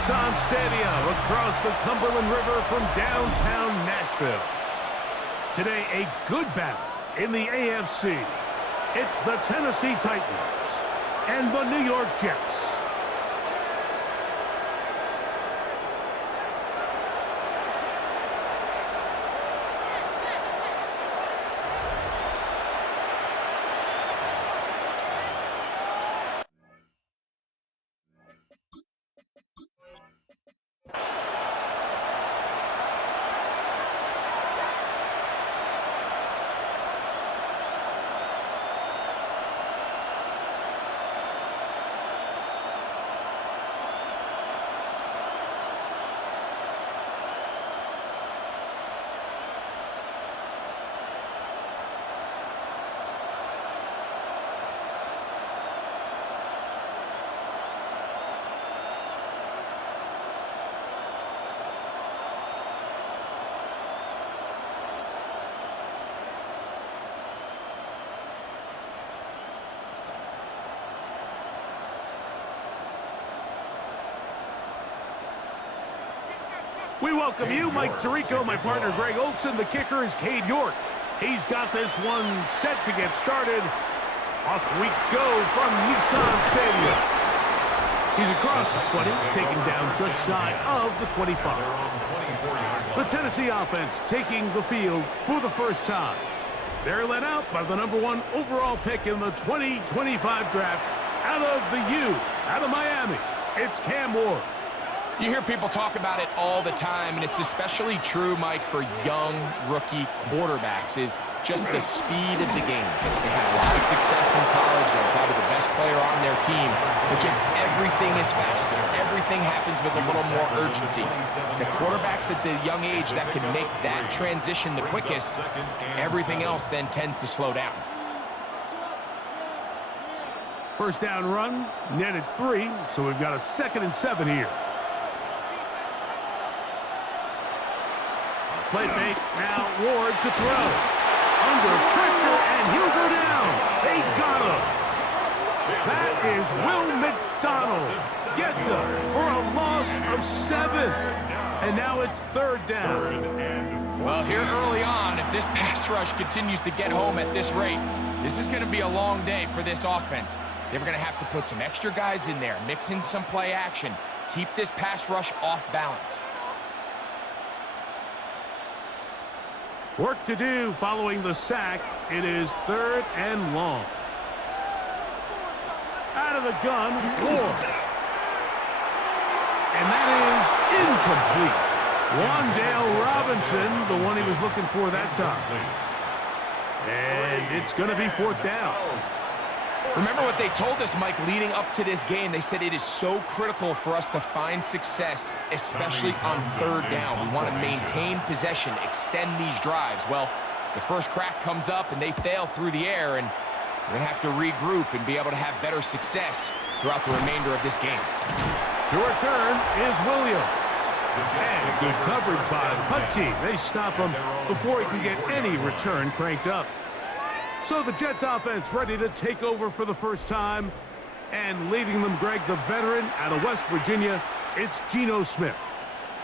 Nissan Stadium across the Cumberland River from downtown Nashville. Today, a good battle in the AFC. It's the Tennessee Titans and the New York Jets. We welcome you, Mike Tirico, my partner Greg Olson. The kicker is Cade York. He's got this one set to get started. Off we go from Nissan Stadium. He's across the 20, taking down just shy of the 25. The Tennessee offense taking the field for the first time. They're led out by the #1 overall pick in the 2025 draft out of the U, out of Miami. It's Cam Ward. You hear people talk about it all the time, and it's especially true, Mike, for young rookie quarterbacks, is just the speed of the game. They had a lot of success in college. They're probably the best player on their team, but just everything is faster. Everything happens with a little more urgency. The quarterbacks at the young age that can make that transition the quickest, everything else then tends to slow down. First down run, netted 3, so we've got a 2nd and 7 here. Play fake, now Ward to throw. Under pressure, and he'll go down. They got him. That is Will McDonald. Gets him for a loss of 7. And now it's 3rd down. Well, here early on, if this pass rush continues to get home at this rate, this is going to be a long day for this offense. They're going to have to put some extra guys in there, mix in some play action, keep this pass rush off balance. Work to do following the sack. It is 3rd and long. Out of the gun, Ward. And that is incomplete. Wandale Robinson, the one he was looking for that time. And it's going to be 4th down. Remember what they told us, Mike, leading up to this game. They said it is so critical for us to find success, especially on 3rd down. We want to maintain possession, extend these drives. Well, the first crack comes up, and they fail through the air, and we're going to have to regroup and be able to have better success throughout the remainder of this game. To return is Williams. And good coverage by the punt team. They stop him before he can get any return cranked up. So the Jets offense ready to take over for the first time. And leading them, Greg, the veteran out of West Virginia, it's Geno Smith.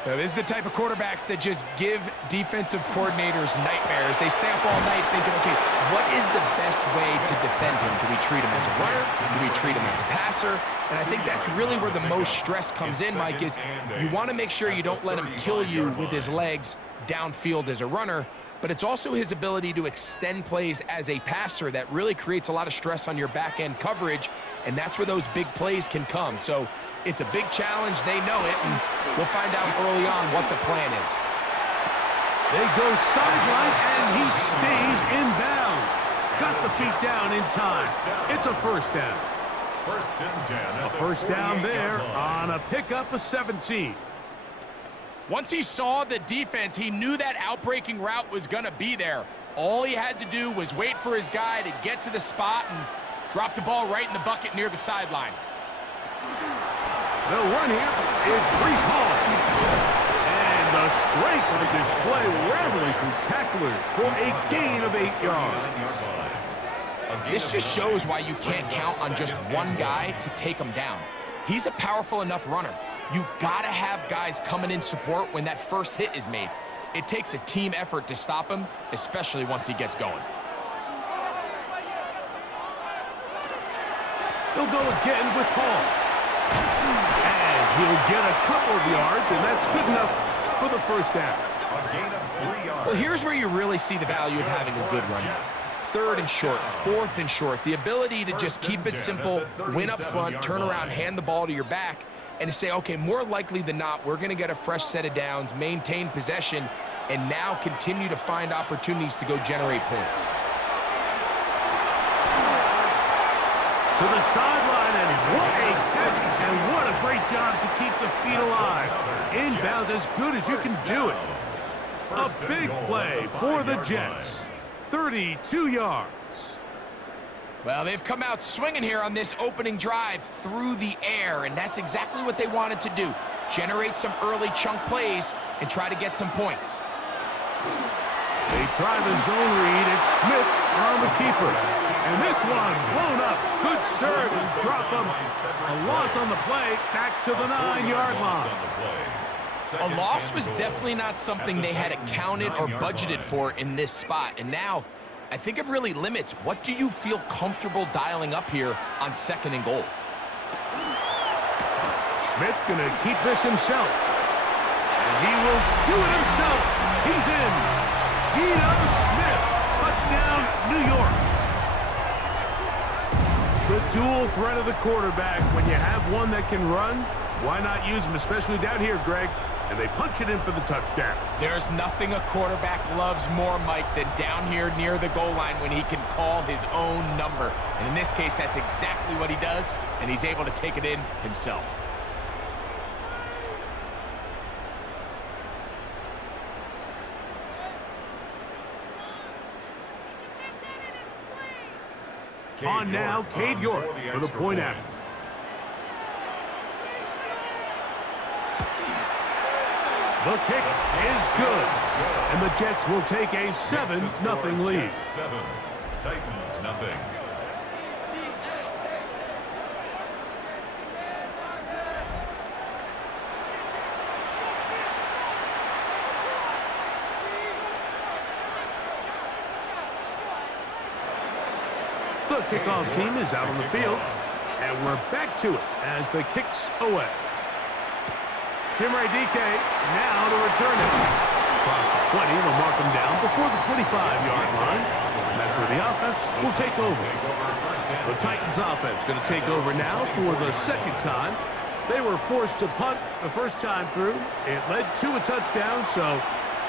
Now, this is the type of quarterbacks that just give defensive coordinators nightmares. They stay up all night thinking, okay, what is the best way to defend him? Do we treat him as a runner? Do we treat him as a passer? And I think that's really where the most stress comes in, Mike, is you want to make sure you don't let him kill you with his legs downfield as a runner, but it's also his ability to extend plays as a passer that really creates a lot of stress on your back-end coverage, and that's where those big plays can come. So it's a big challenge. They know it, and we'll find out early on what the plan is. They go sideline, and he stays in bounds. Got the feet down in time. It's a 1st down. 1st and 10. A 1st down there on a pickup of 17. Once he saw the defense, he knew that outbreaking route was going to be there. All he had to do was wait for his guy to get to the spot and drop the ball right in the bucket near the sideline. The run here is Breece Hall. And the strength of display rambling through tacklers for a gain of 8 yards. This just shows why you can't count on just one guy to take him down. He's a powerful enough runner. You gotta have guys coming in support when that first hit is made. It takes a team effort to stop him, especially once he gets going. They'll go again with Hall. And he'll get a couple of yards, and that's good enough for the first down. A gain of 3 yards. Well, here's where you really see the value of having a good run. 3rd and short, 4th and short. The ability to just keep it simple, win up front, turn around, hand the ball to your back, and to say, okay, more likely than not, we're going to get a fresh set of downs, maintain possession, and now continue to find opportunities to go generate points. To the sideline, and what a catch, and what a great job to keep the feet alive. Inbounds as good as you can do it. A big play for the Jets. 32 yards. Well, they've come out swinging here on this opening drive through the air, and that's exactly what they wanted to do. Generate some early chunk plays and try to get some points. They try the zone read. It's Smith on the keeper. And this one blown up. Good serve and drop him. A loss on the play. Back to the 9-yard line. A loss was definitely not something they had accounted or budgeted for in this spot. And now, I think it really limits what do you feel comfortable dialing up here on 2nd and goal. Smith going to keep this himself. And he will do it himself. He's in. Geno Smith. Touchdown, New York. The dual threat of the quarterback. When you have one that can run, why not use him, especially down here, Greg? And they punch it in for the touchdown. There's nothing a quarterback loves more, Mike, than down here near the goal line when he can call his own number. And in this case, that's exactly what he does, and he's able to take it in himself. On now, Cade York for the point after. The kick is good, and the Jets will take a 7-0 lead. 7, Titans nothing. The kickoff team is out on the field, and we're back to it as the kick's away. Jim Radike now to return it. Across the 20, they'll mark him down before the 25-yard line. And that's where the offense will take over. The Titans offense going to take over now for the 2nd time. They were forced to punt the first time through. It led to a touchdown, so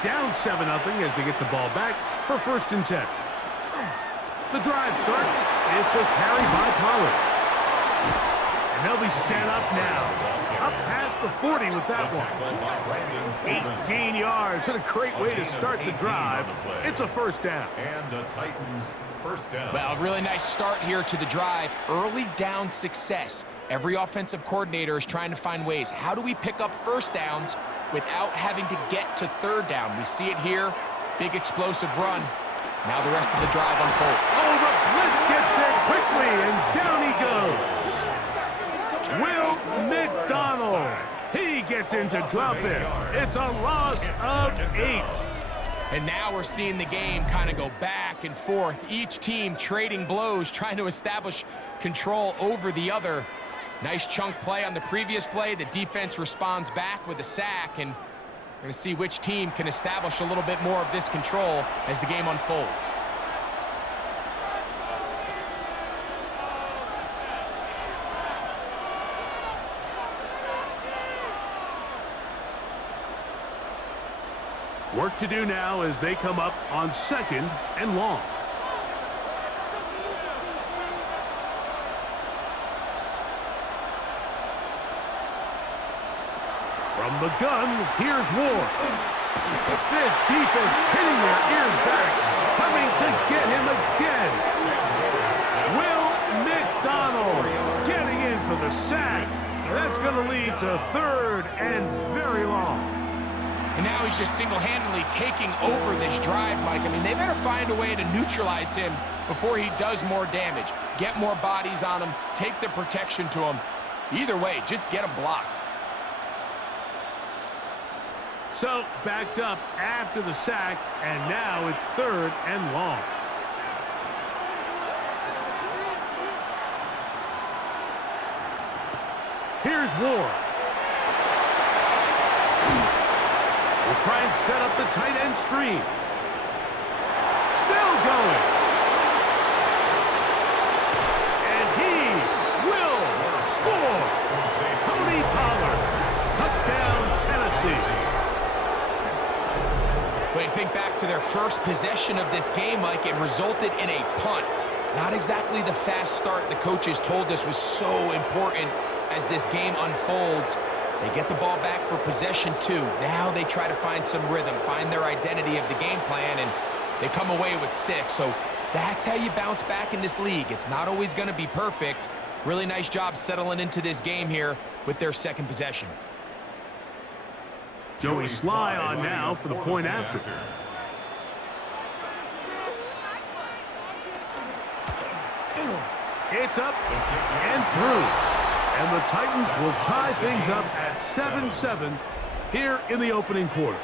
down 7-0 as they get the ball back for 1st and 10. The drive starts. It's a carry by Pollard. And they'll be set up now. Up past the 40 with that one. 18 yards. And a great way to start the drive. It's a 1st down. And the Titans 1st down. Well, really nice start here to the drive. Early down success. Every offensive coordinator is trying to find ways. How do we pick up 1st downs without having to get to 3rd down? We see it here. Big explosive run. Now the rest of the drive unfolds. Oh, the blitz gets there quickly, and down he goes. Will McDonald. He gets into drop it. It's a loss of 8. And now we're seeing the game kind of go back and forth. Each team trading blows, trying to establish control over the other. Nice chunk play on the previous play. The defense responds back with a sack, and we're going to see which team can establish a little bit more of this control as the game unfolds. Work to do now as they come up on 2nd and long. From the gun, here's Ward. This defense pinning their ears back, coming to get him again. Will McDonald getting in for the sack. That's going to lead to 3rd and very long. And now he's just single-handedly taking over this drive, Mike. I mean, they better find a way to neutralize him before he does more damage. Get more bodies on him, take the protection to him. Either way, just get them blocked. So, backed up after the sack, and now it's 3rd and long. Here's Ward. We'll try and set up the tight end screen. Still going. And he will score. Tony Pollard. Touchdown, Tennessee. When you think back to their first possession of this game, Mike, it resulted in a punt. Not exactly the fast start the coaches told us was so important as this game unfolds. They get the ball back for possession 2. Now they try to find some rhythm, find their identity of the game plan, and they come away with 6. So that's how you bounce back in this league. It's not always going to be perfect. Really nice job settling into this game here with their second possession. Joey Sly on now for the point after. It's up and through. And the Titans will tie things up at 7-7 here in the opening quarter.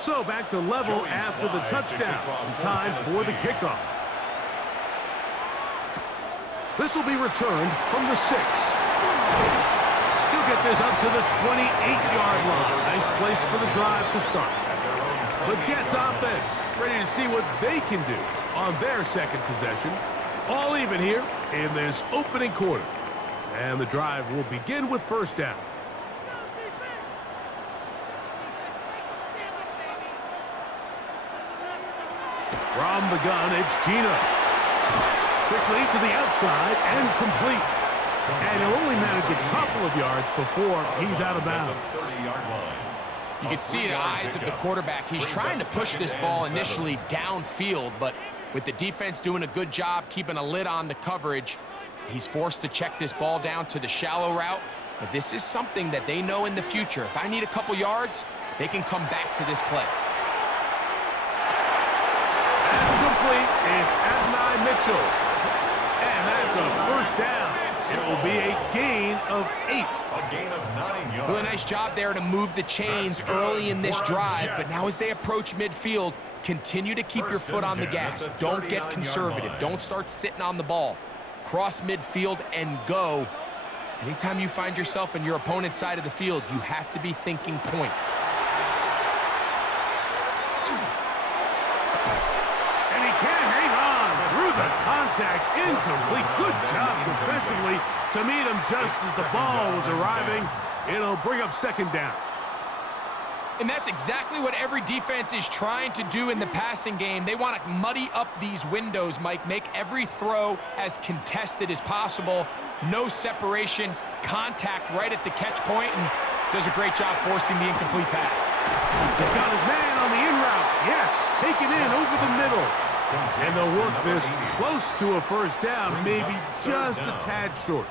So back to level after the touchdown. Time for the kickoff. This will be returned from the 6. He'll get this up to the 28-yard line. Nice place for the drive to start. The Jets offense ready to see what they can do on their second possession. All even here in this opening quarter. And the drive will begin with first down. From the gun, it's Gino. Quickly to the outside and complete. And he'll only manage a couple of yards before he's out of bounds. You can see the eyes of the quarterback. He's trying to push this ball initially downfield, but with the defense doing a good job keeping a lid on the coverage, he's forced to check this ball down to the shallow route. But this is something that they know in the future. If I need a couple yards, they can come back to this play. That's complete. It's Adonai Mitchell. And that's a first down. It will be a gain of 8. A gain of 9 yards. Really nice job there to move the chains early in this drive, but now as they approach midfield, continue to keep your foot on the gas. Don't get conservative. Don't start sitting on the ball. Cross midfield and go. Anytime you find yourself in your opponent's side of the field, you have to be thinking points. And he can't hang on through the contact. Incomplete. Good job defensively to meet him just as the ball was arriving. It'll bring up second down. And that's exactly what every defense is trying to do in the passing game. They want to muddy up these windows, Mike, make every throw as contested as possible. No separation, contact right at the catch point, and does a great job forcing the incomplete pass. He's got his man on the in route. Yes, taken in over the middle. And they'll work this close to a first down, maybe just a tad short.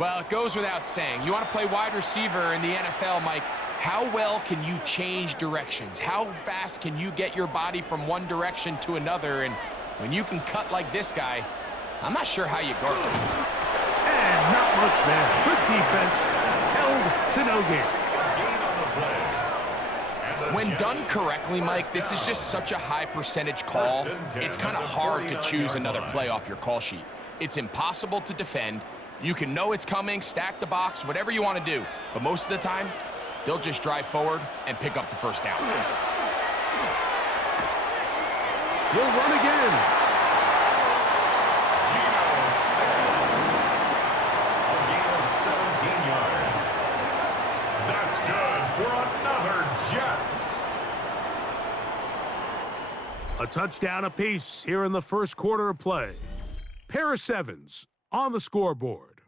Well, it goes without saying. You want to play wide receiver in the NFL, Mike, how well can you change directions? How fast can you get your body from one direction to another? And when you can cut like this guy, I'm not sure how you guard him. And not much there. Good defense. Held to no gain. When done correctly, Mike, this is just such a high percentage call. It's kind of hard to choose another play off your call sheet. It's impossible to defend. You can know it's coming, stack the box, whatever you want to do. But most of the time, they'll just drive forward and pick up the first down. He'll run again. That's good for another Jets. A touchdown apiece here in the first quarter of play. Pair of sevens on the scoreboard.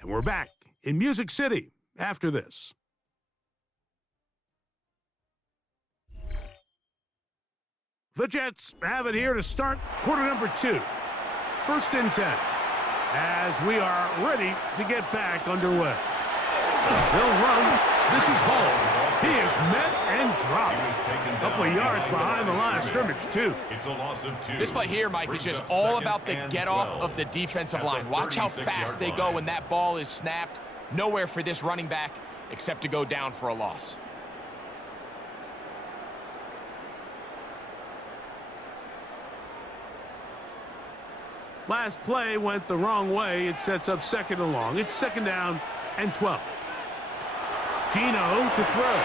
And we're back in Music City after this. The Jets have it here to start quarter number 2. First and 10. As we are ready to get back underway. They'll run. This is Hall. He is met and dropped. He was taken A couple down of yards behind the line of scrimmage, too. It's a loss of 2. This play here, Mike, is just all about the get-off of the defensive line. Watch how fast they go when that ball is snapped. Nowhere for this running back except to go down for a loss. Last play went the wrong way. It sets up 2nd and long. It's 2nd down and 12. Gino to throw.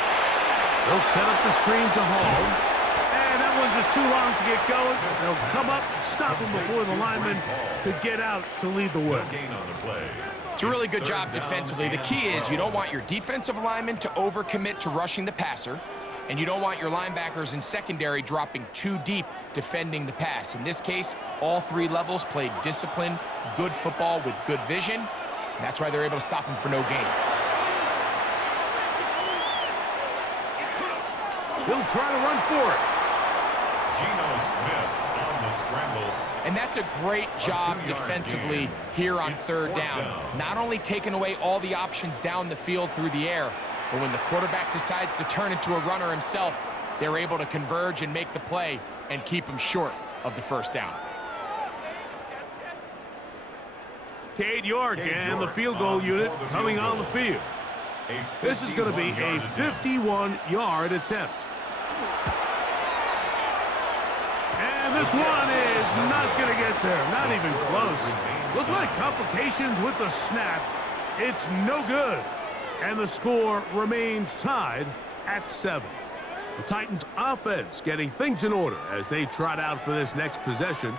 They'll set up the screen to Hall. And that one's just too long to get going. They'll come up and stop him before the lineman could get out to lead the way. It's a really good job defensively. The key is you don't want your defensive linemen to overcommit to rushing the passer, and you don't want your linebackers in secondary dropping too deep defending the pass. In this case, all 3 levels played disciplined, good football with good vision. And that's why they're able to stop him for no gain. He'll try to run for it. Geno Smith on the scramble. And that's a great job defensively here on 3rd down. Not only taking away all the options down the field through the air, but when the quarterback decides to turn into a runner himself, they're able to converge and make the play and keep him short of the 1st down. Cade York and the field goal unit coming on the field. This is going to be a 51-yard attempt. And this one is not going to get there. Not even close. Look like complications with the snap. It's no good. And the score remains tied at 7. The Titans offense getting things in order as they trot out for this next possession.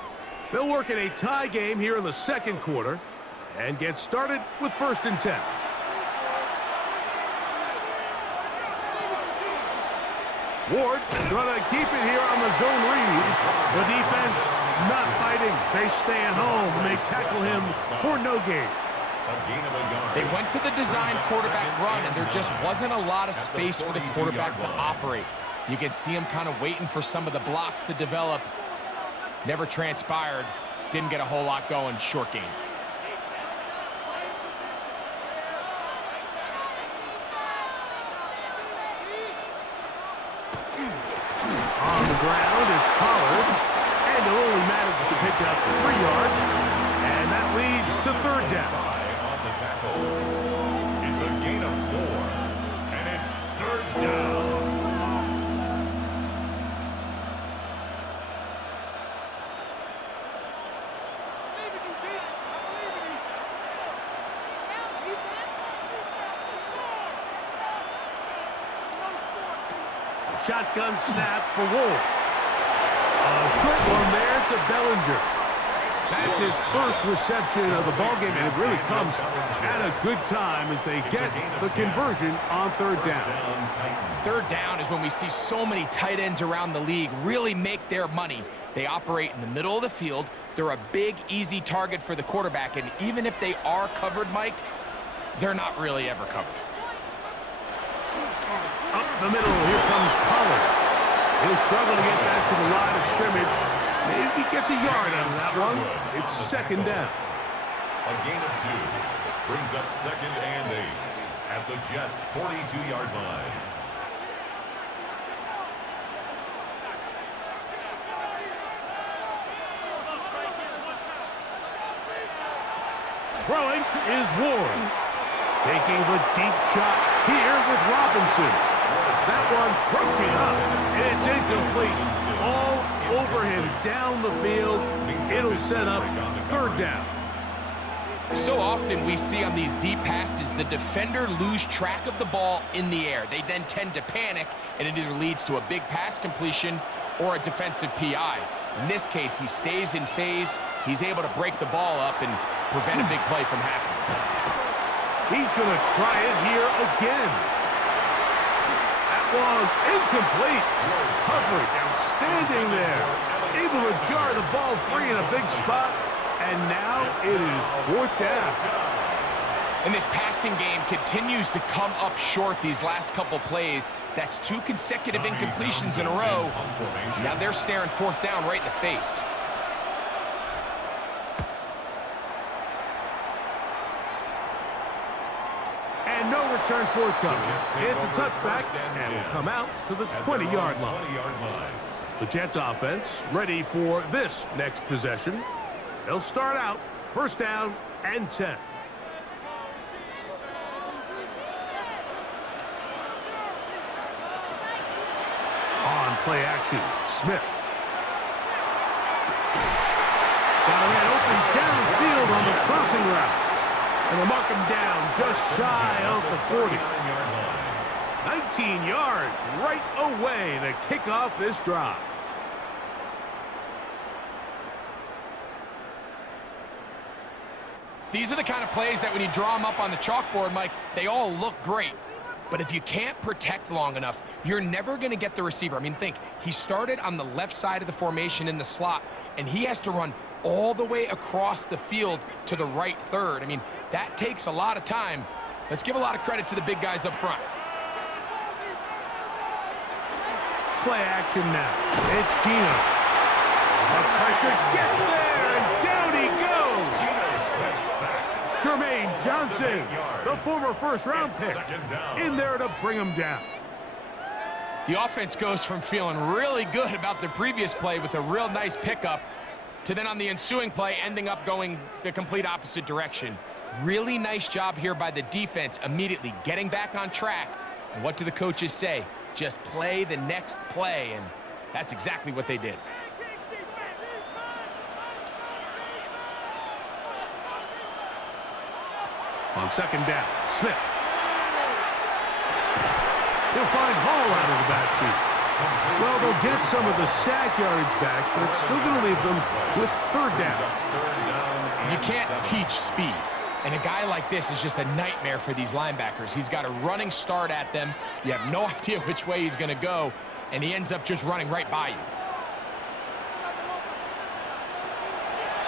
They'll work in a tie game here in the 2nd quarter and get started with 1st and 10. Ward going to keep it here on the zone read. The defense not fighting. They stay at home and they tackle him for no gain. They went to the design quarterback run, and there just wasn't a lot of space for the quarterback to operate. You can see him kind of waiting for some of the blocks to develop. Never transpired. Didn't get a whole lot going. Short game. On the ground, it's Pollard, and he'll only manage to pick up 3 yards, and that leads to 3rd down. It's a gain of 4, and it's 3rd down. Shotgun snap for Wolf. A short one there to Bellinger. That's his 1st reception of the ballgame, and it really comes at a good time as they get the conversion on 3rd down. 3rd down is when we see so many tight ends around the league really make their money. They operate in the middle of the field. They're a big, easy target for the quarterback, and even if they are covered, Mike, they're not really ever covered. Up the middle, here comes Pollard. He'll struggle to get back to the line of scrimmage. Maybe he gets a yard out of that one. It's 2nd down. A gain of 2 brings up 2nd and 8 at the Jets' 42-yard line. Throwing is Ward. Taking the deep shot here with Robinson. That one broken up. It's incomplete. All over him down the field. It'll set up 3rd down. So often we see on these deep passes, the defender lose track of the ball in the air. They then tend to panic, and it either leads to a big pass completion or a defensive PI. In this case, he stays in phase. He's able to break the ball up and prevent a big play from happening. He's going to try it here again. That one incomplete. Coverage outstanding there. Able to jar the ball free in a big spot. And now it is 4th down. And this passing game continues to come up short these last couple plays. That's 2 consecutive incompletions in a row. Now they're staring 4th down right in the face. And no return forthcoming. The Jets take It's a over touchback, first and and will 10 come out to the at 20-yard line. 20-yard line. The Jets offense ready for this next possession. They'll start out first down and 10. On play action, Smith. Got a man open downfield on the crossing route. And they'll mark him down just shy of the 40. 19 yards right away to kick off this drive. These are the kind of plays that when you draw them up on the chalkboard, Mike, they all look great. But if you can't protect long enough, you're never going to get the receiver. I mean, think, he started on the left side of the formation in the slot, and he has to run all the way across the field to the right third. I mean, that takes a lot of time. Let's give a lot of credit to the big guys up front. Play action now. It's Gino. The pressure gets there, and down he goes. Jermaine Johnson, the former first-round pick, in there to bring him down. The offense goes from feeling really good about the previous play with a real nice pickup to then on the ensuing play ending up going the complete opposite direction. Really nice job here by the defense, immediately getting back on track. And what do the coaches say? Just play the next play, and that's exactly what they did. On second down, Smith. He'll find Hall out of the backfield. Well, they'll get some of the sack yardage back, but it's still going to leave them with third down. You can't teach speed. And a guy like this is just a nightmare for these linebackers. He's got a running start at them. You have no idea which way he's going to go, and he ends up just running right by you.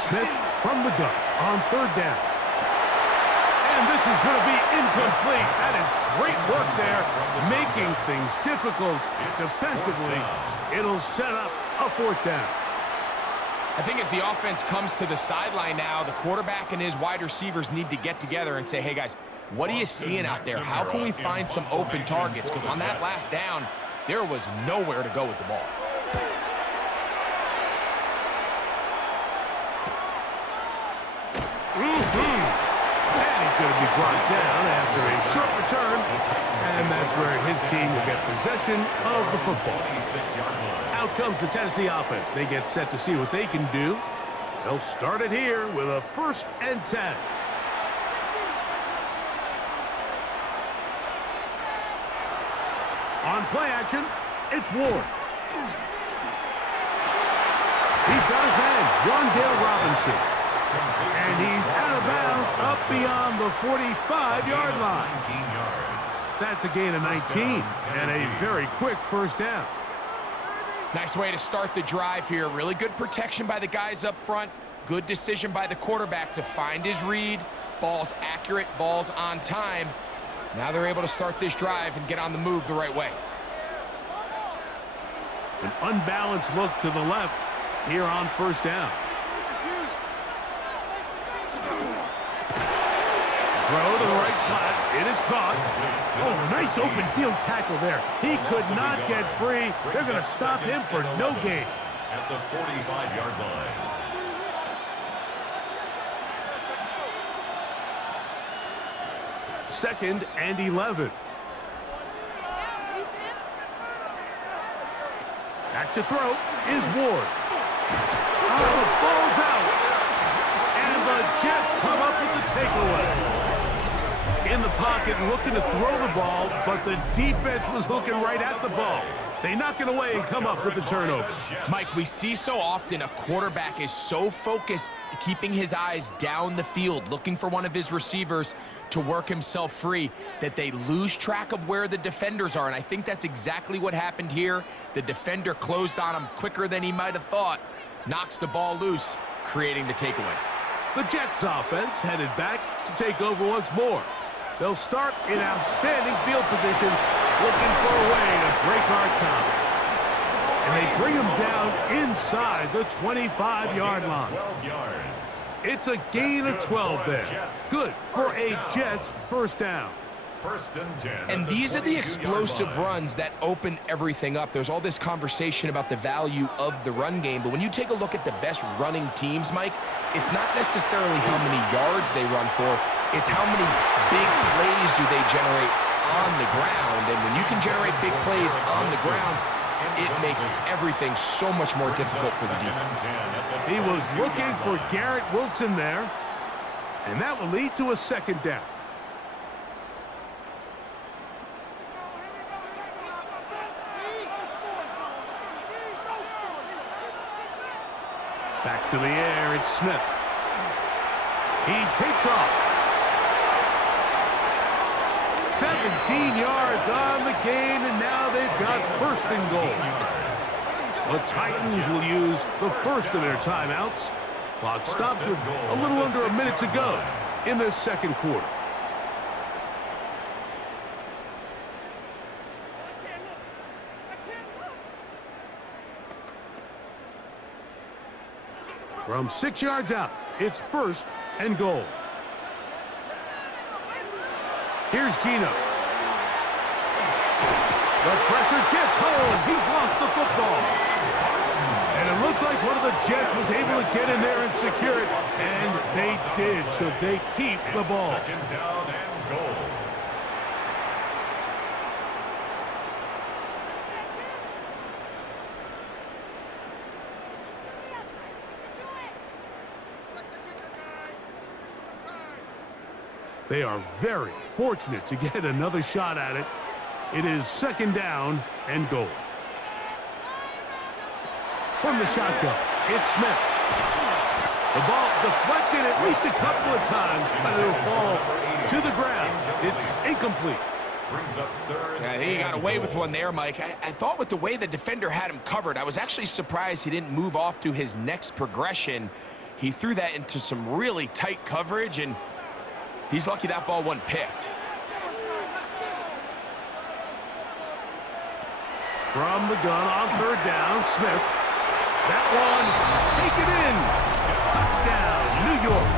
Smith from the gun on third down. And this is going to be incomplete. That is great work there, making things difficult defensively. It'll set up a fourth down. I think as the offense comes to the sideline now, the quarterback and his wide receivers need to get together and say, hey, guys, what are you seeing out there? How can we find some open targets? Because on that last down, there was nowhere to go with the ball. And he's going to be brought down after a short return. And that's where his team will get possession of the football. Out comes the Tennessee offense. They get set to see what they can do. They'll start it here with a 1st and 10. On play action, it's Ward. He's got his man, Wandale Robinson. And he's out of bounds up beyond the 45-yard line. That's a gain of 19 and a very quick first down. Nice way to start the drive here. Really good protection by the guys up front. Good decision by the quarterback to find his read. Ball's accurate, ball's on time. Now they're able to start this drive and get on the move the right way. An unbalanced look to the left here on first down. Throw to the right flat. It is caught. Oh, nice open field tackle there. He could not get free. They're going to stop him for no gain. At the 45-yard line. Second and 11. Back to throw is Ward. Oh, the ball's out. And the Jets come up with the takeaway. In the pocket, looking to throw the ball, but the defense was looking right at the ball. They knock it away and come up with the turnover. Mike, we see so often a quarterback is so focused, keeping his eyes down the field, looking for one of his receivers to work himself free, that they lose track of where the defenders are. And I think that's exactly what happened here. The defender closed on him quicker than he might have thought, knocks the ball loose, creating the takeaway. The Jets offense headed back to take over once more. They'll start in outstanding field position, looking for a way to break our tie. And they bring him down inside the 25-yard line. 12 yards. It's a gain of 12 there. Good for a Jets first down. First and 10. And these are the explosive runs that open everything up. There's all this conversation about the value of the run game, but when you take a look at the best running teams, Mike, it's not necessarily how many yards they run for, it's how many big plays do they generate on the ground. And when you can generate big plays on the ground, it makes everything so much more difficult for the defense. He was looking for Garrett Wilson there, and that will lead to a second down. Back to the air, it's Smith. He takes off. 17 yards on the gain, and now they've got first and goal. The Titans will use the first of their timeouts. Clock stops with a little under a minute to go in the second quarter. From 6 yards out, it's first and goal. Here's Gino. The pressure gets home. He's lost the football. And it looked like one of the Jets was able to get in there and secure it. And they did, so they keep the ball. Second down and goal. They are very fortunate to get another shot at it. It is second down and goal. From the shotgun, it's Smith. The ball deflected at least a couple of times, but it'll fall to the ground. It's incomplete. Brings up third. Yeah, I think he got away with one there, Mike. I thought with the way the defender had him covered, I was actually surprised he didn't move off to his next progression. He threw that into some really tight coverage, and he's lucky that ball wasn't picked. From the gun on third down, Smith. That one, take it in. Touchdown, New York.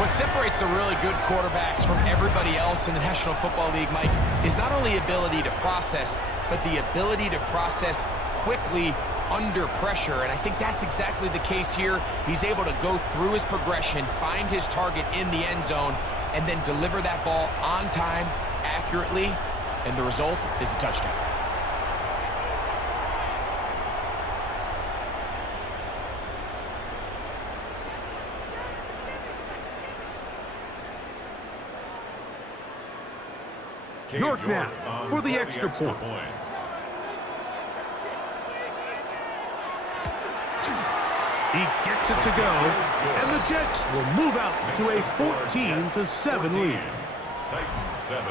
What separates the really good quarterbacks from everybody else in the National Football League, Mike, is not only ability to process, but the ability to process quickly under pressure, and I think that's exactly the case here. He's able to go through his progression, find his target in the end zone, and then deliver that ball on time, accurately, and the result is a touchdown. York now for the extra point. He gets it to go, and the Jets will move out to a 14-7 lead. Titans 7.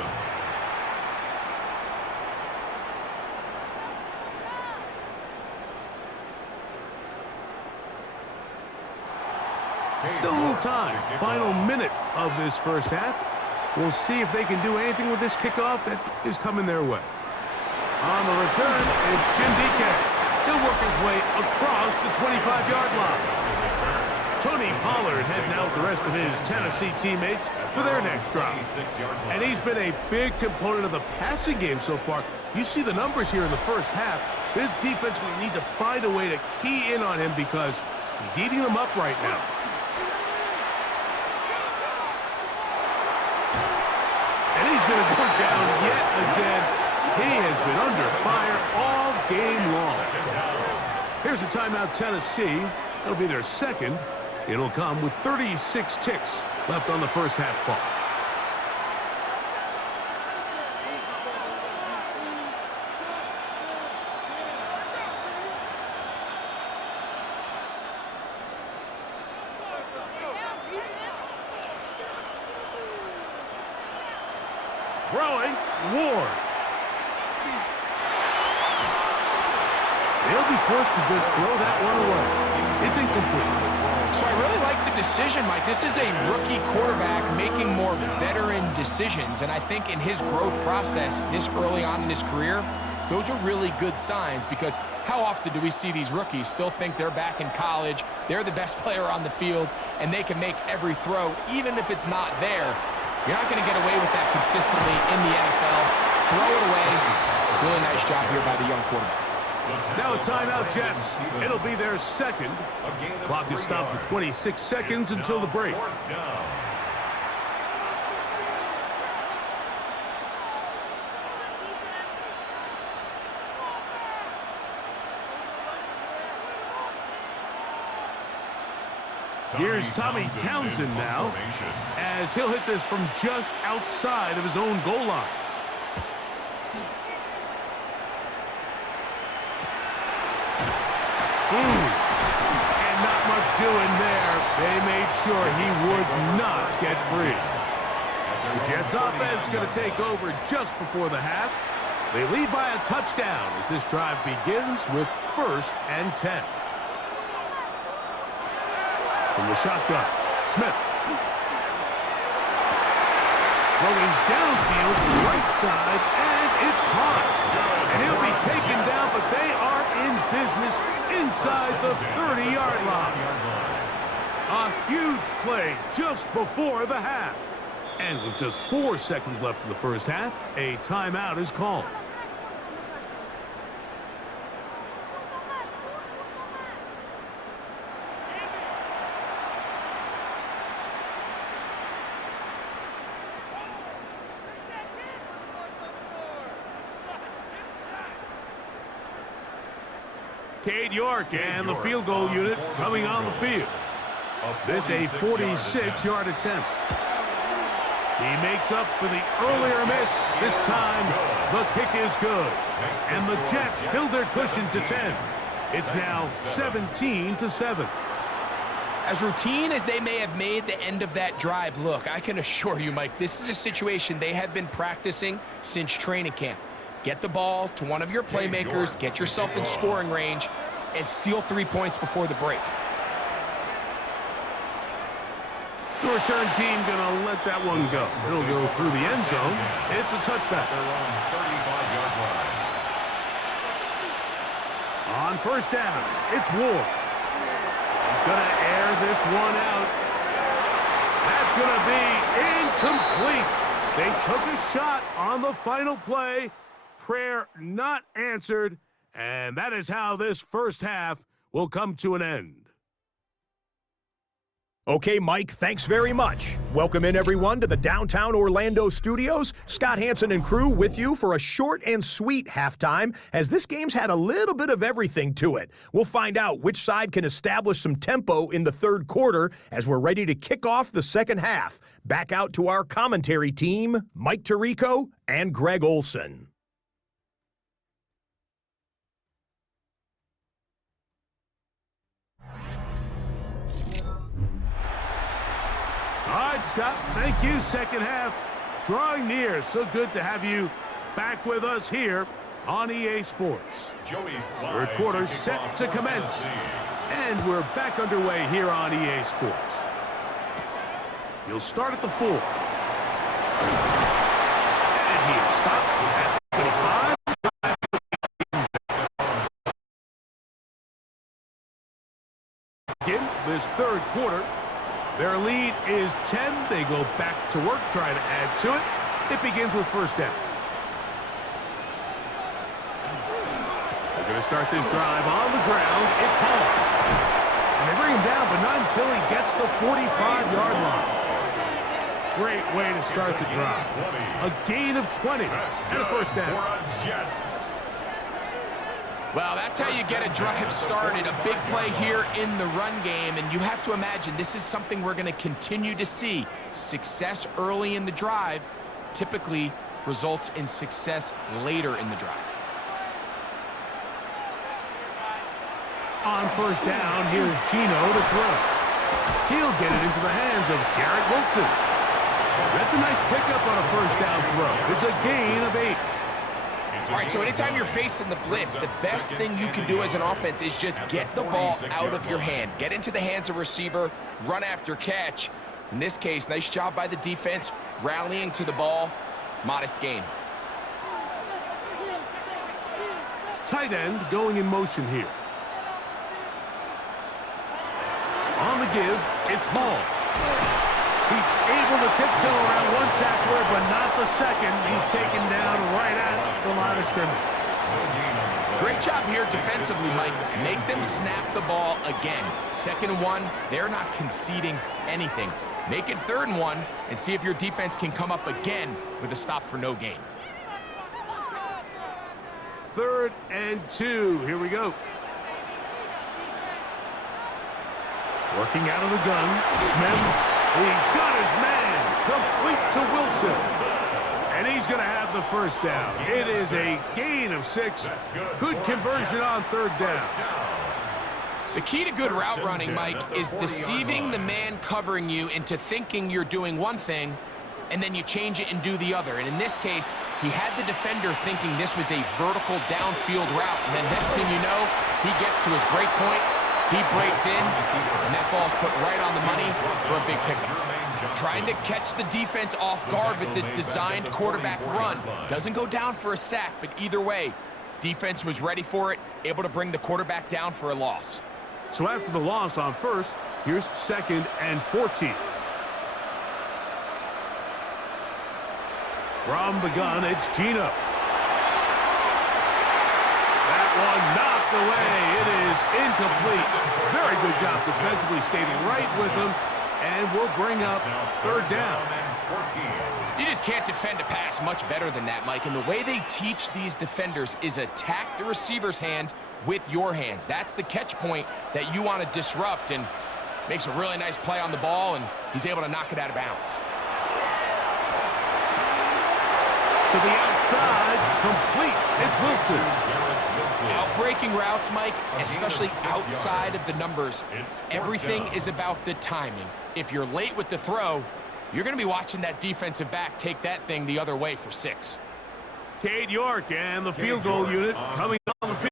Still a little time. Final minute of this first half. We'll see if they can do anything with this kickoff that is coming their way. On the return, it's Jim DK. He'll work his way across the 25-yard line. Tony Pollard heading out with the rest of his Tennessee teammates for their next drive. And he's been a big component of the passing game so far. You see the numbers here in the first half. This defense will need to find a way to key in on him because he's eating them up right now. And he's going to go down yet again. He has been under fire all game long. Here's a timeout, Tennessee. That'll be their second. It'll come with 36 ticks left on the first half clock. Throwing, Ward. They'll be forced to just throw that one away. It's incomplete. So I really like the decision, Mike. This is a rookie quarterback making more veteran decisions, and I think in his growth process this early on in his career, those are really good signs because how often do we see these rookies still think they're back in college, they're the best player on the field, and they can make every throw, even if it's not there. You're not going to get away with that consistently in the NFL. Throw it away. Really nice job here by the young quarterback. Now a timeout, Jets. It'll be their second. Clock is stopped for 26 seconds until the break. Here's Tommy Townsend now, as he'll hit this from just outside of his own goal line. And not much doing there. They made sure he would not get free. The Jets offense going to take over just before the half. They lead by a touchdown as this drive begins with 1st and 10. From the shotgun, Smith. Throwing downfield, right side, and it's caught. And he'll be taken down, but they are in business inside the 30-yard line. A huge play just before the half. And with just 4 seconds left in the first half, a timeout is called. Cade York and the field goal unit coming on the field. This a 46-yard attempt. He makes up for the earlier miss. This time, the kick is good. And the Jets build their cushion to 10. It's now 17-7. As routine as they may have made the end of that drive look, I can assure you, Mike, this is a situation they have been practicing since training camp. Get the ball to one of your playmakers, get yourself in scoring range, and steal 3 points before the break. The return team going to let that one go. It'll go through the end zone. It's a touchback. On 1st down, it's Ward. He's going to air this one out. That's going to be incomplete. They took a shot on the final play. Prayer not answered, and that is how this first half will come to an end. Okay, Mike, thanks very much. Welcome in, everyone, to the downtown Orlando studios. Scott Hansen and crew with you for a short and sweet halftime, as this game's had a little bit of everything to it. We'll find out which side can establish some tempo in the third quarter as we're ready to kick off the second half. Back out to our commentary team, Mike Tirico and Greg Olson. All right, Scott, thank you. Second half drawing near. So good to have you back with us here on EA Sports. Third quarter set to commence. And we're back underway here on EA Sports. You'll start at the 4. And he is stopped at 25. Again, this third quarter. Their lead is 10. They go back to work, trying to add to it. It begins with 1st down. They're going to start this drive on the ground. It's Hall. And they bring him down, but not until he gets the 45-yard line. Great way to start the drive. A gain of 20 and a 1st down. Well, that's how you get a drive started. A big play here in the run game, and you have to imagine this is something we're going to continue to see. Success early in the drive typically results in success later in the drive. On 1st down, here's Gino to throw. He'll get it into the hands of Garrett Wilson. That's a nice pickup on a 1st down throw. It's a gain of 8. All right, so anytime you're facing the blitz, the best thing you can do as an offense is just get the ball out of your hand. Get into the hands of receiver, run after catch. In this case, nice job by the defense, rallying to the ball. Modest gain. Tight end going in motion here. On the give, it's Hall. He He's able to tiptoe around one tackler, but not the second. He's taken down right at the line of scrimmage. Great job here defensively, Mike. Make them snap the ball again. 2nd and 1, they're not conceding anything. Make it 3rd and 1 and see if your defense can come up again with a stop for no gain. 3rd and 2. Here we go. Working out of the gun. Smith. He's got his man. Complete to Wilson. And he's going to have the first down. It is a gain of 6. Good conversion on 3rd down. The key to good route running, Mike, is deceiving the man covering you into thinking you're doing one thing, and then you change it and do the other. And in this case, he had the defender thinking this was a vertical downfield route. And then next thing you know, he gets to his break point, he breaks in, and that ball's put right on the money for a big pickup. Trying to catch the defense off guard with this designed quarterback run. Doesn't go down for a sack, but either way, defense was ready for it, able to bring the quarterback down for a loss. So after the loss on 1st, here's 2nd and 14. From the gun, it's Gino. That one knocked away. It is incomplete. Very good job defensively, staying right with him, and we'll bring up 3rd down. You just can't defend a pass much better than that, Mike. And the way they teach these defenders is attack the receiver's hand with your hands. That's the catch point that you want to disrupt, and makes a really nice play on the ball, and he's able to knock it out of bounds. To the outside, complete. It's Wilson. Outbreaking routes, Mike, especially outside of the numbers, everything is about the timing. If you're late with the throw, you're going to be watching that defensive back take that thing the other way for 6. Cade York and the field goal unit coming on the field.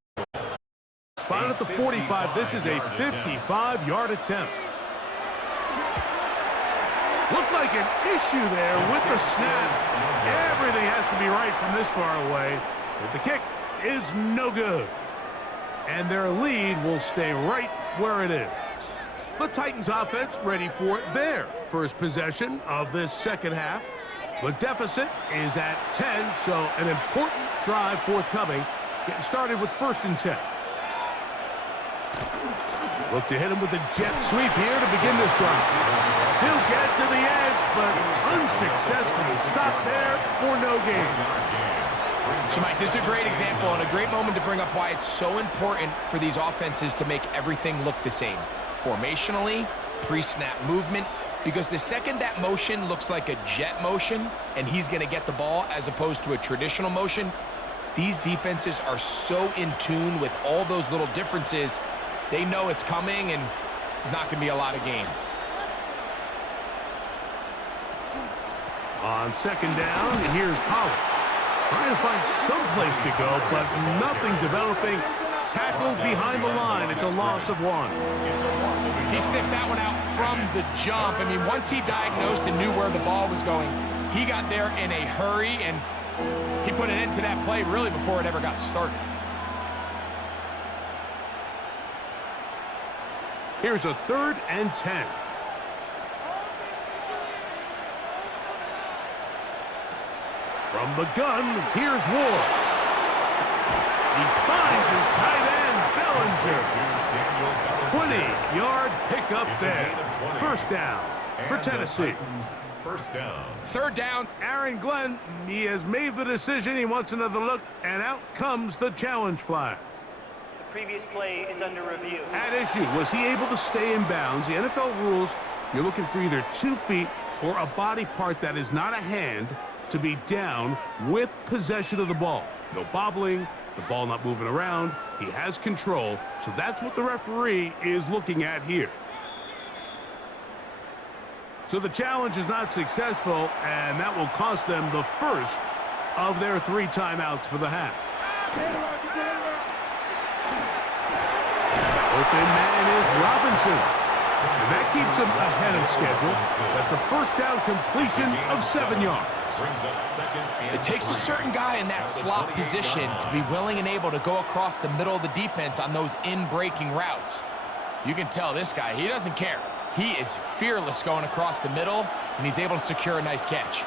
Spotted at the 45. This is a 55-yard attempt. Looked like an issue there with the snap. Everything has to be right from this far away. But the kick is no good. And their lead will stay right where it is. The Titans offense ready for their first possession of this 2nd half. The deficit is at 10, so an important drive forthcoming. Getting started with 1st and 10. Look to hit him with a jet sweep here to begin this drive. He'll get to the edge, but unsuccessfully stopped there for no gain. So, Mike, this is a great example and a great moment to bring up why it's so important for these offenses to make everything look the same. Formationally, pre-snap movement, because the second that motion looks like a jet motion and he's going to get the ball as opposed to a traditional motion, these defenses are so in tune with all those little differences. They know it's coming, and there's not going to be a lot of gain. On 2nd down, here's Pollard. Trying to find some place to go, but nothing developing. Tackled behind the line. It's a loss of 1. He sniffed that one out from the jump. I mean, once he diagnosed and knew where the ball was going, he got there in a hurry, and he put an end to that play really before it ever got started. Here's a 3rd and 10. From the gun, here's Ward. He finds his tight end, Bellinger. 20-yard pickup there. 1st down for Tennessee. 1st down. 3rd down. Aaron Glenn, he has made the decision. He wants another look, and out comes the challenge flag. Previous play is under review. At issue, was he able to stay in bounds? The NFL rules, you're looking for either 2 feet or a body part that is not a hand to be down with possession of the ball. No bobbling, the ball not moving around. He has control, so that's what the referee is looking at here. So the challenge is not successful, and that will cost them the first of their 3 timeouts for the half. Open man is Robinson. And that keeps him ahead of schedule. That's a 1st down completion of 7 yards. It takes a certain guy in that slot position to be willing and able to go across the middle of the defense on those in-breaking routes. You can tell this guy, he doesn't care. He is fearless going across the middle, and he's able to secure a nice catch.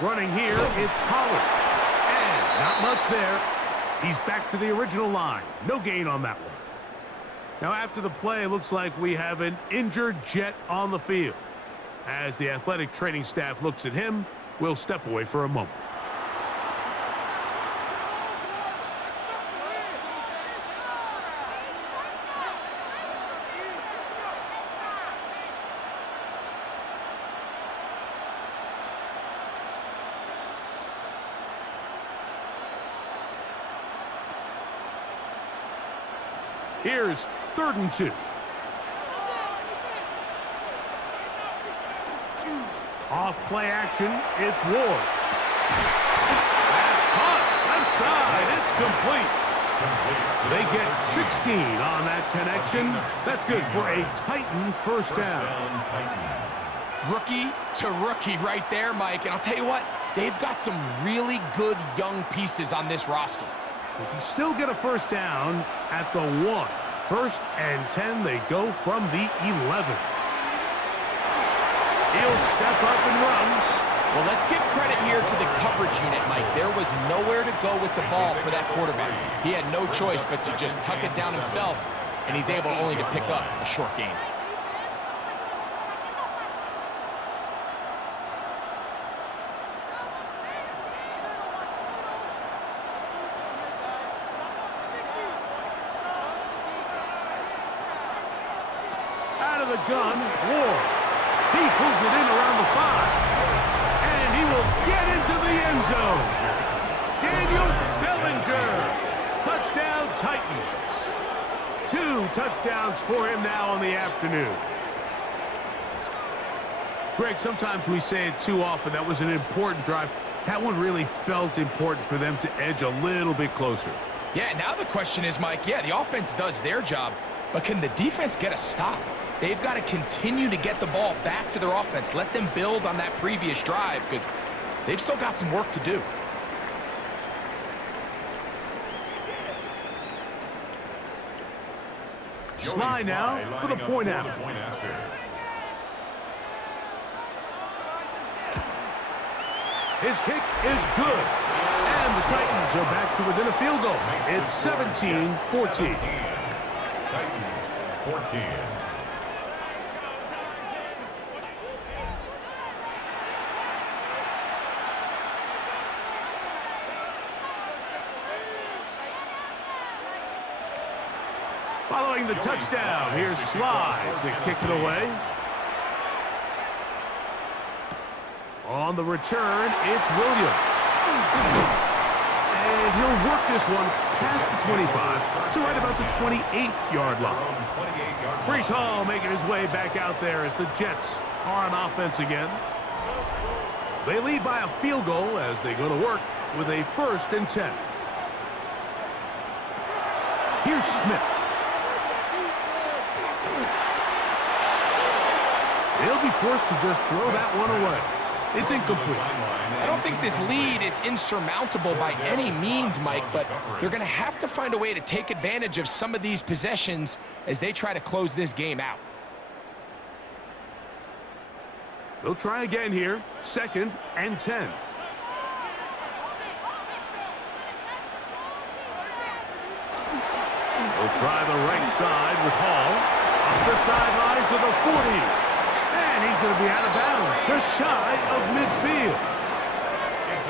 Running here, it's Pollard. And not much there. He's back to the original line. No gain on that one. Now, after the play, it looks like we have an injured Jet on the field. As the athletic training staff looks at him, we'll step away for a moment. Here's 3rd and 2. Off play action, it's Ward. That's caught. Left side, it's complete. They get 16 on that connection. That's good for a Titan first down. Rookie to rookie right there, Mike. And I'll tell you what, they've got some really good young pieces on this roster. They can still get a first down at the 1. 1st and 10, they go from the 11. He'll step up and run. Well, let's give credit here to the coverage unit, Mike. There was nowhere to go with the ball for that quarterback. He had no choice but to just tuck it down himself, and he's able only to pick up a short gain. Out of the gun, Ward. He pulls it in around the 5. And he will get into the end zone. Daniel Bellinger. Touchdown Titans. 2 touchdowns for him now on the afternoon. Greg, sometimes we say it too often. That was an important drive. That one really felt important for them to edge a little bit closer. Yeah, now the question is, Mike, yeah, the offense does their job, but can the defense get a stop? They've got to continue to get the ball back to their offense. Let them build on that previous drive because they've still got some work to do. Sly now for the point after. His kick is good. And the Titans are back to within a field goal. It's 17-14. Titans 14. Following the touchdown, here's Sly to kick it away. On the return, it's Williams. And he'll work this one past the 25 to right about the 28-yard line. Breece Hall making his way back out there as the Jets are on offense again. They lead by a field goal as they go to work with a 1st and 10. Here's Smith. They'll be forced to just throw that one away. It's incomplete. I don't think this lead is insurmountable by any means, Mike, but they're going to have to find a way to take advantage of some of these possessions as they try to close this game out. They'll try again here. 2nd and 10. They'll try the right side with Hall. Up the sideline to the 40. And he's going to be out of bounds, just shy of midfield.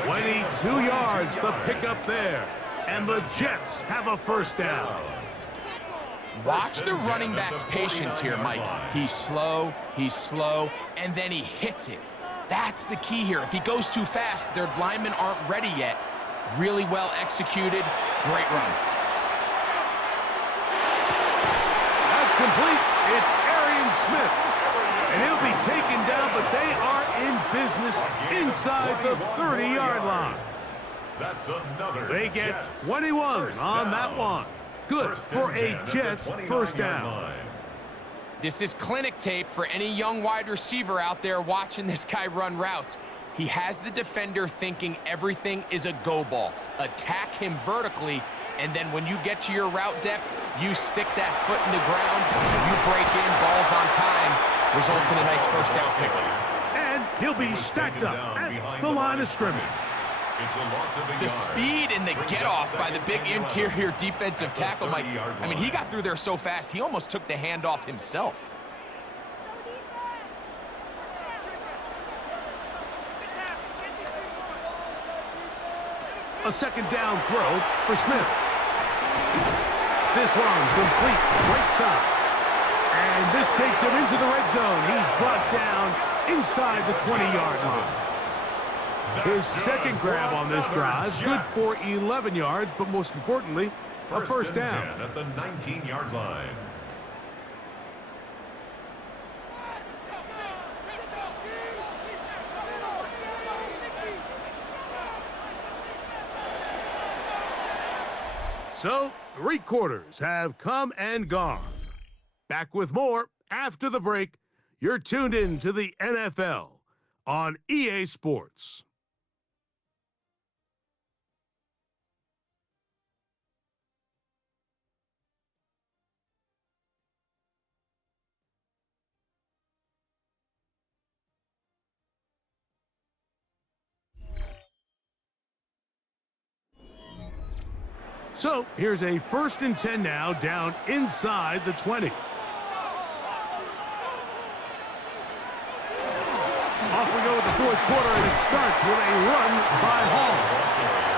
22 yards, the pickup there. And the Jets have a first down. Watch the running back's patience here, Mike. He's slow, and then he hits it. That's the key here. If he goes too fast, their linemen aren't ready yet. Really well executed. Great run. That's complete. It's Arian Smith. And he'll be taken down, but they are in business inside the 30-yard line. That's another. They get 21 on that one. Good for a Jets first down. This is clinic tape for any young wide receiver out there watching this guy run routes. He has the defender thinking everything is a go ball. Attack him vertically, and then when you get to your route depth, You stick that foot in the ground, you break in, balls on time, results in a nice first down pickup. And he'll be stacked up at the line of scrimmage. It's a loss of a The yard. speed and the Brings get-off up by the big second and 11 interior defensive at the tackle, Mike. 30-yard I mean, he line. got through there so fast, he almost took the handoff himself. A second down throw for Smith. This one complete, right side. And this takes him into the red zone. He's brought down inside the 20-yard line. His second grab on this drive, good for 11 yards, but most importantly, a first and down. 10 at the 19-yard line. So, 3 quarters have come and gone. Back with more after the break. You're tuned in to the NFL on EA Sports. So, here's a 1st and 10 now, down inside the 20. Off we go with the 4th quarter, and it starts with a run by Hall.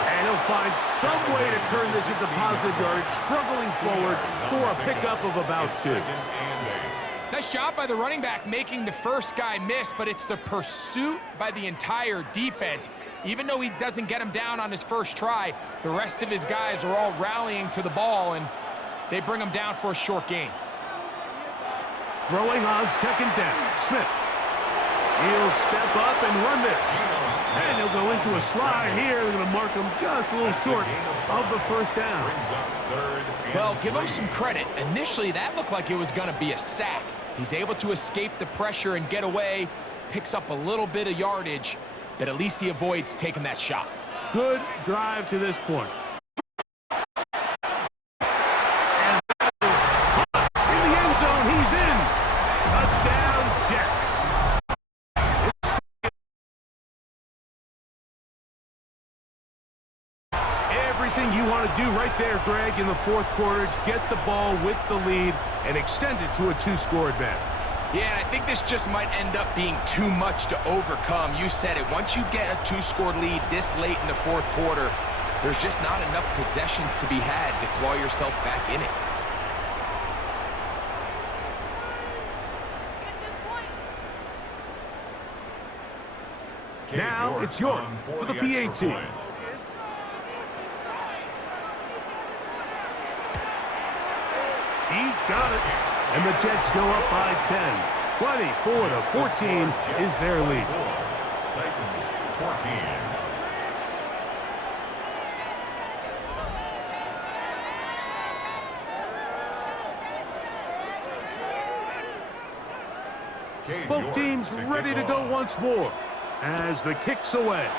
And he'll find some way to turn this into positive yardage, struggling forward for a pickup of about 2. Nice job by the running back making the first guy miss, but it's the pursuit by the entire defense. Even though he doesn't get him down on his first try, the rest of his guys are all rallying to the ball, and they bring him down for a short gain. Throwing on 2nd down, Smith. He'll step up and run this. And he'll go into a slide here. They're going to mark him just a little short of the first down. Well, give him some credit. Initially, that looked like it was going to be a sack. He's able to escape the pressure and get away, picks up a little bit of yardage, but at least he avoids taking that shot. Good drive to this point. And that is hot. In the end zone, he's in. Touchdown, Jets. Everything you want to do right there, Greg, in the 4th quarter, get the ball with the lead and extend it to a 2-score advantage. Yeah, and I think this just might end up being too much to overcome. You said it. Once you get a 2-score lead this late in the 4th quarter, there's just not enough possessions to be had to claw yourself back in it. Now it's York for the PAT. He's got it. And the Jets go up by 10. 24-14 is their lead. Titans 14. Both teams ready to go once more as the kick's away.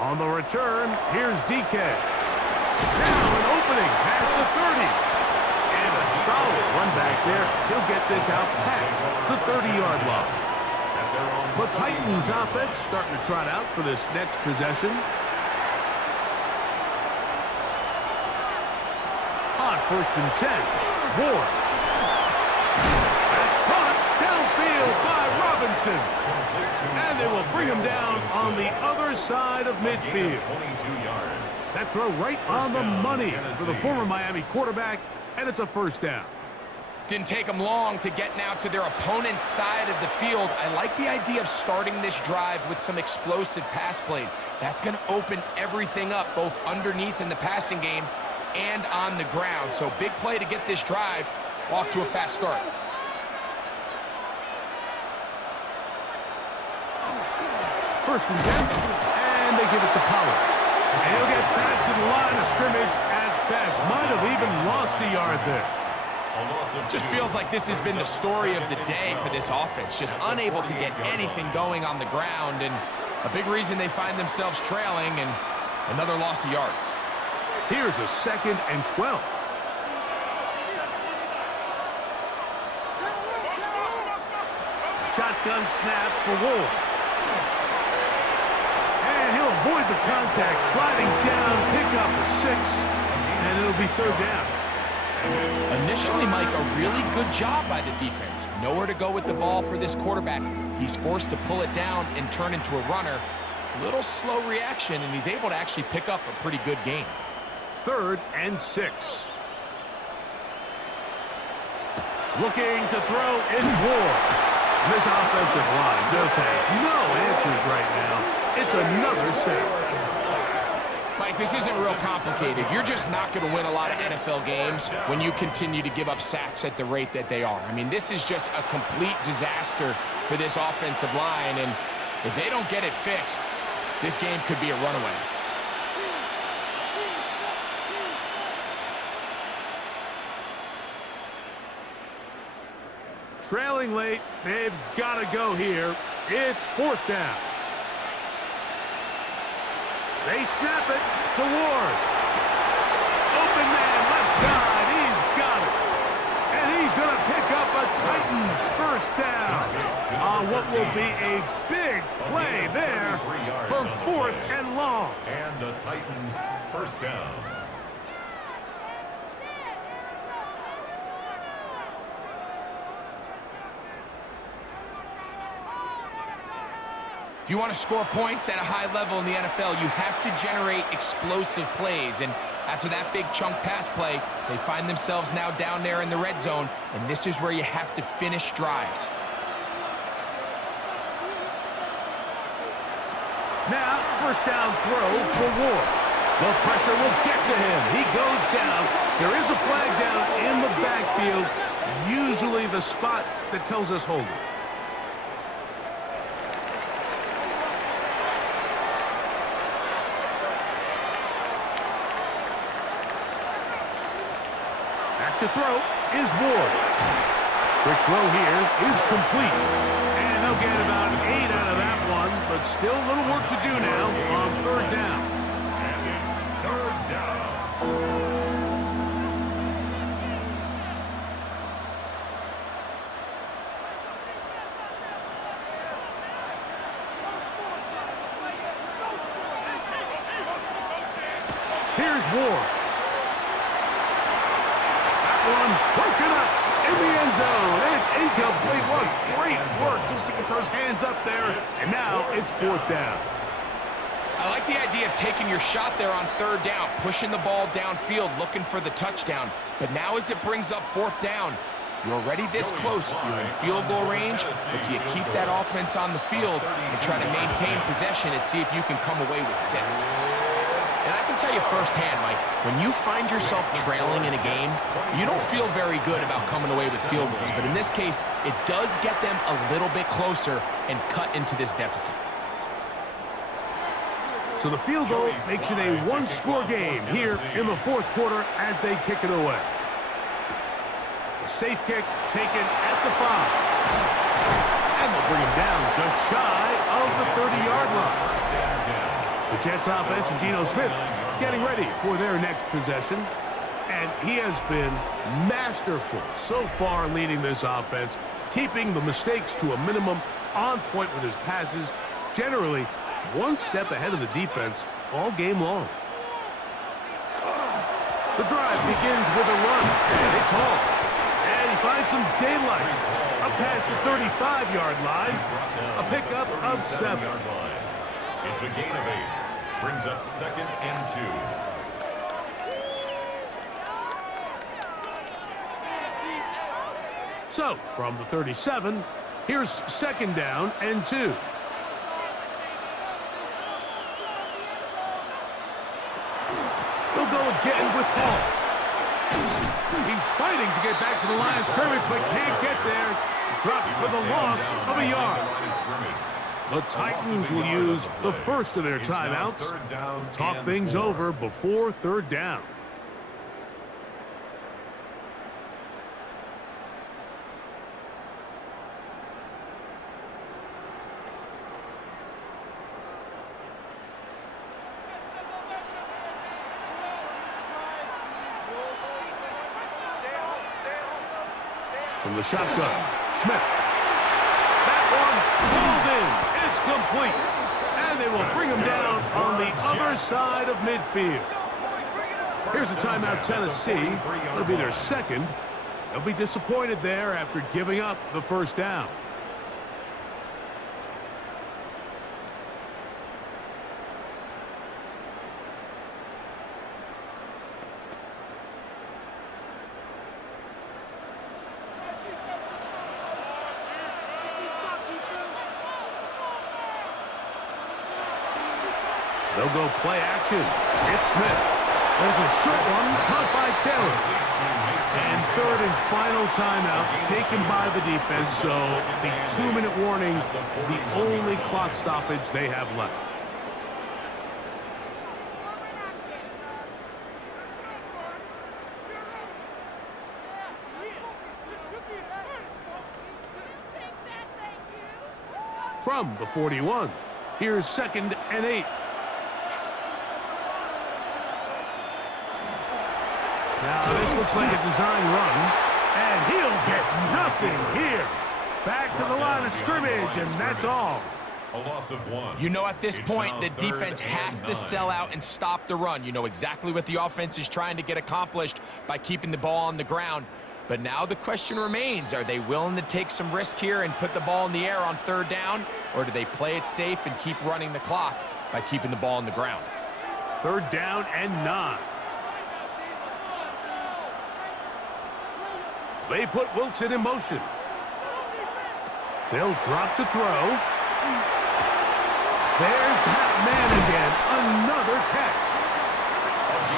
On the return, here's DK. Now an opening past the 30. And a solid run back there. He'll get this out past the 30-yard line. The Titans offense starting to trot out for this next possession. On 1st and 10, Ward. That's caught downfield by Robinson. And they will bring him down on the other side of midfield. 22 yards. That throw right on the money for the former Miami quarterback, and it's a first down. Didn't take them long to get now to their opponent's side of the field. I like the idea of starting this drive with some explosive pass plays. That's going to open everything up, both underneath in the passing game and on the ground. So big play to get this drive off to a fast start. First and 10, and they give it to Pollard. And he'll get back to the line of scrimmage at best. Might have even lost a yard there. Just feels like this has been the story of the day for this offense. Just unable to get anything going on the ground, and a big reason they find themselves trailing and another loss of yards. Here's a 2nd and 12. Shotgun snap for Ward. And he'll avoid the contact, sliding down, pick up a 6, and it'll be 3rd down. Initially, Mike, a really good job by the defense. Nowhere to go with the ball for this quarterback. He's forced to pull it down and turn into a runner. Little slow reaction, and he's able to actually pick up a pretty good game. 3rd and 6. Looking to throw, it's Ward. This offensive line just has no answers right now. It's another sack. Mike, this isn't real complicated. You're just not going to win a lot of NFL games when you continue to give up sacks at the rate that they are. I mean, this is just a complete disaster for this offensive line, and if they don't get it fixed, this game could be a runaway. Trailing late, they've got to go here. It's 4th down. They snap it to Ward. Open man, left side, he's got it. And he's going to pick up a Titans 1st down on what will be a big play there for 4th and long. And the Titans 1st down. If you want to score points at a high level in the NFL, you have to generate explosive plays. And after that big chunk pass play, they find themselves now down there in the red zone, and this is where you have to finish drives. Now, 1st down throw for Ward. The pressure will get to him. He goes down. There is a flag down in the backfield, usually the spot that tells us hold it. To throw is Ward. Quick throw here is complete. And they'll get about 8 out of that one, but still a little work to do now on 3rd down. And it's 3rd down. Here's Ward. Broken up in the end zone. It's incomplete. What great work just to get those hands up there. And now it's 4th down. I like the idea of taking your shot there on 3rd down, pushing the ball downfield, looking for the touchdown. But now as it brings up 4th down, you're already this close. You're in field goal range, but do you keep that offense on the field and try to maintain possession and see if you can come away with 6? And I can tell you firsthand, Mike, when you find yourself trailing in a game, you don't feel very good about coming away with field goals. But in this case, it does get them a little bit closer and cut into this deficit. So the field goal makes it a 1-score game here in the 4th quarter as they kick it away. The safe kick taken at the 5. And they'll bring him down just shy of the 30-yard line. The Jets offense and Geno Smith getting ready for their next possession. And he has been masterful so far leading this offense, keeping the mistakes to a minimum, on point with his passes, generally one step ahead of the defense all game long. The drive begins with a run, and it's Hall. And he finds some daylight. Up past the 35-yard line, a pickup of 7. It's a gain of 8. Brings up 2nd and 2. So, from the 37, here's 2nd down and 2. They'll go again with Hall. He's fighting to get back to the line of scrimmage, but can't get there. Dropped for the loss of a yard. The Titans will use the first of their timeouts. Talk things over before 3rd down. the shotgun. Smith. That one pulled in. It's complete. And they will bring him down on the other side of midfield. Here's a timeout, Tennessee. It'll be their second. They'll be disappointed there after giving up the first down. They'll go play action. It's Smith. There's a short one caught by Taylor. And third and final timeout taken by the defense, so the 2-minute warning, the only clock stoppage they have left. From the 41, here's 2nd and 8. Now, this looks like a design run, and he'll get nothing here. Back to the line of scrimmage, and that's all. A loss of 1. You know, at this It's point, now the 3rd defense and has to 9. sell out and stop the run. You know exactly what the offense is trying to get accomplished by keeping the ball on the ground. But now the question remains, are they willing to take some risk here and put the ball in the air on 3rd down, or do they play it safe and keep running the clock by keeping the ball on the ground? 3rd down and 9. They put Wilson in motion. They'll drop to throw. There's that man again. Another catch.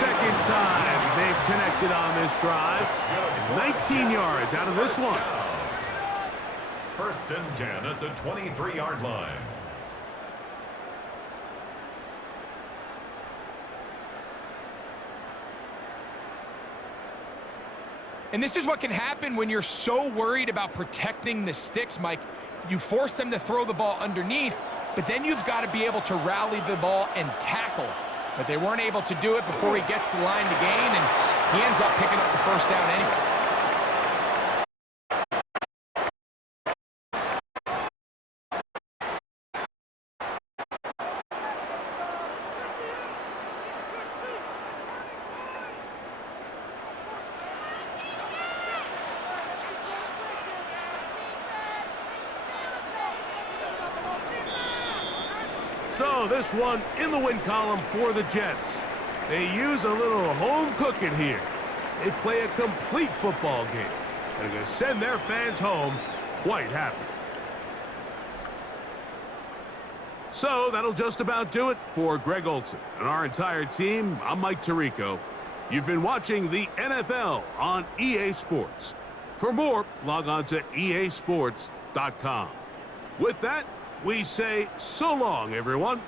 Second time they've connected on this drive. And 19 yards out of this one. 1st and 10 at the 23-yard line. And this is what can happen when you're so worried about protecting the sticks, Mike. You force them to throw the ball underneath, but then you've got to be able to rally the ball and tackle. But they weren't able to do it before he gets the line to gain, and he ends up picking up the 1st down anyway. So this one in the win column for the Jets. They use a little home cooking here. They play a complete football game. And they're going to send their fans home quite happy. So that'll just about do it for Greg Olsen and our entire team. I'm Mike Tirico. You've been watching the NFL on EA Sports. For more, log on to easports.com. With that, we say so long, everyone.